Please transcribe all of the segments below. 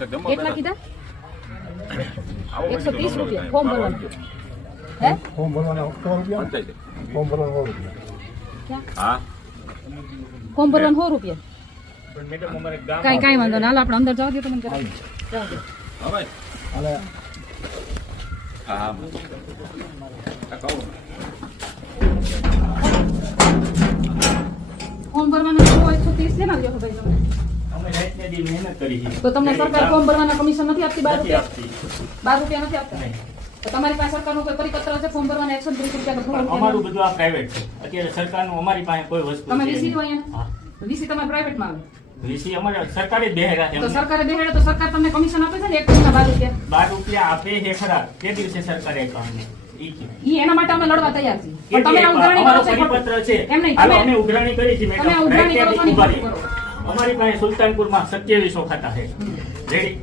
કેટલા. કીધા? એકસો ત્રીસ રૂપિયા. ફોર્મ. ભરવાનું. હે? ફોર્મ ભરવાના સો રૂપિયા. ફોર્મ ભરવાના સો રૂપિયા. હા. ફોર્મ ભરવાનું સો રૂપિયા. કઈ મેડમ અમારે ગામ કાંઈ કાંઈ વાંધો ના આપણે અંદર જવા દો તમને કરાવી. જવા દો હા ભાઈ. હા હા. આ કહું. ફોર્મ ભરવાનું એકસો ત્રીસ લેવા લ્યો ભાઈ? તમે તો તમને સરકાર ફોર્મ ભરવાના કમિશન નથી આપતી? બાર રૂપિયા? બાર રૂપિયા નથી આપતા? તમારી પાસે સરકારનું કોઈ પરિપત્ર છે ફોર્મ ભરવાના એકસો ત્રીસ રૂપિયા અમારું બધું આ પ્રાઇવેટ છે. અત્યારે સરકારનું અમારી પાસે કોઈ વસ્તુ તમે વીસી નહીં. દો અહીંયા? હા. વીસી તમારે પ્રાઇવેટમાં આવે? વીસી અમારે સરકારે જ છે તો. સરકારે બેહાડે તો સરકાર તમને કમિશન આપે છે ને એક રૂપિયા બાર રૂપિયા? બાર રૂપિયા આપે છે ખરા. તે દિવસે સરકારે. ઈ એના માટે અમે લડવા તૈયાર છીએ. તમે ઉઘરાણી કરો છો એમ નહીં. તમે ઉઘરાણી કરી છે મેડમ. ને. અમારી પાસે સુલતાનપુરમાં સત્યાવીસો ખાતા છે. રેડી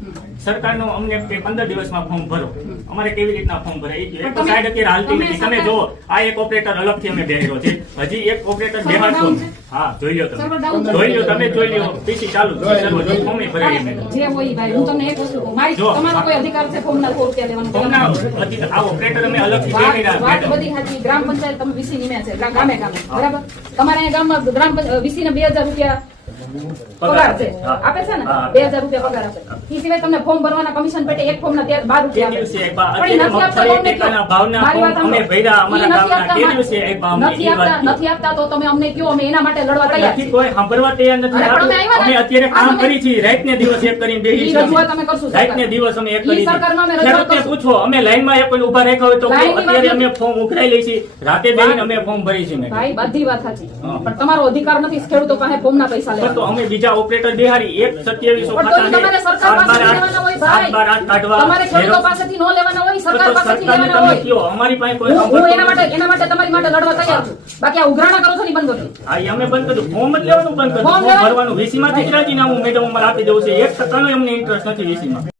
સરકારનો અમને કે પંદર દિવસમાં ફોર્મ ભરો. અમારે કેવી રીતના ફોર્મ ભરાય? એક સાઈડ અત્યારે હાલતી તમે નથી. તમે સરકાર- આ એક ઓપરેટર અલગથી અમે બેહેરો છે. હજી એક ઓપરેટર. છે? હા જોઈ લો તમે. જોઈ લો તમે જોઈ લો પીસી ચાલુ છે. જો ફોર્મ ભરાય જે હોય ભાઈ હું તમને એક વસ્તુ કહું. મારી તમારો કોઈ અધિકાર છે ફોર્મના સો રૂપિયા લેવાનો? ફોર્મના હજી આ ઓપરેટર અમે અલગથી બેહેરા વાત બધી હાજી ગ્રામ પંચાયત તમે વીસી નિમ્યા છે. ગામે ગામે. બરાબર? તમારે ગામમાં ગ્રામ વીસી ને બે હજાર રૂપિયા પગાર છે. આપે છે ને? બે હજાર રૂપિયા પગાર આપે. એ સિવાય તમને ફોર્મ ભરવાના કમિશન પેટે એક ફોર્મ ના ત્યારે બાર રૂપિયા નથી આપતા તો ફોર્મ નથી આપતા તમે અમને કયો અમે એના માટે લડવા તૈયાર કોઈ સાંભળવા તૈયાર નથી અમે આવ્યા અમે ને. અત્યારે કામ કરી છીએ. રાઈટ ને દિવસ એક કરીને બેસી છીએ. રજૂઆત કરશું રાત ને દિવસ અમે એક કરી ખેડૂતને પૂછો અમે લાઈનમાં એક ઊભા ઊભા રાખ્યા હોય તો અત્યારે અમે ફોર્મ ઉઘરાઈ લઈ છીએ. રાતે બેસીને અમે ફોર્મ ભરી છીએ ભાઈ બધી વાત સાચી. પણ તમારો અધિકાર નથી ખેડૂતો પાસે ફોર્મના પૈસા તો અમે બીજા ઓપરેટર બિહારી એક સત્યાવીસો અમારી પાસે કોઈ એના માટે નથી. એના માટે તમારી માટે લડવા તૈયાર છું. બાકી આ ઉઘરાણા કરો છો ને બંધ કરો. હા અમે બંધ કર્યું ફોર્મ જ લેવાનું બંધ કર્યું ફોર્મ ફોર્મ ભરવાનું. વીસી માંથી જ રાજીનામું મેડમ અમારે આપી દેવું છે. એક ટકાનો એમને ઇન્ટરેસ્ટ નથી વીસી માં